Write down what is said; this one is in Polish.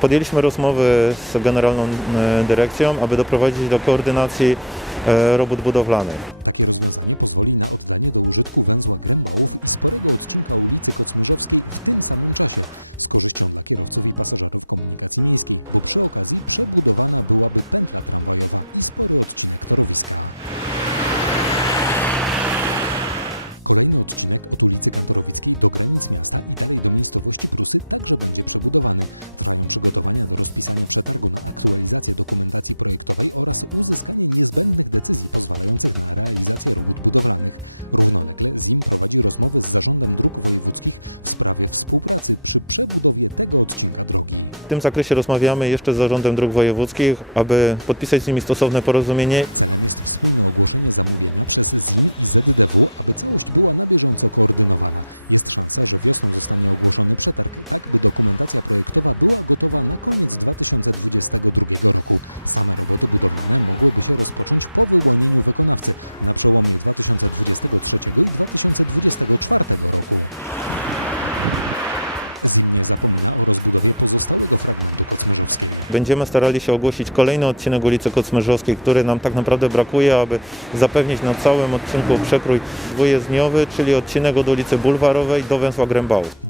Podjęliśmy rozmowy z Generalną e, Dyrekcją, aby doprowadzić do koordynacji e, robót budowlanych. W tym zakresie rozmawiamy jeszcze z Zarządem Dróg Wojewódzkich, aby podpisać z nimi stosowne porozumienie Będziemy starali się ogłosić kolejny odcinek ulicy Kocmerzowskiej, który nam tak naprawdę brakuje, aby zapewnić na całym odcinku przekrój dwujezdniowy, czyli odcinek od ulicy Bulwarowej do węzła Grębałów.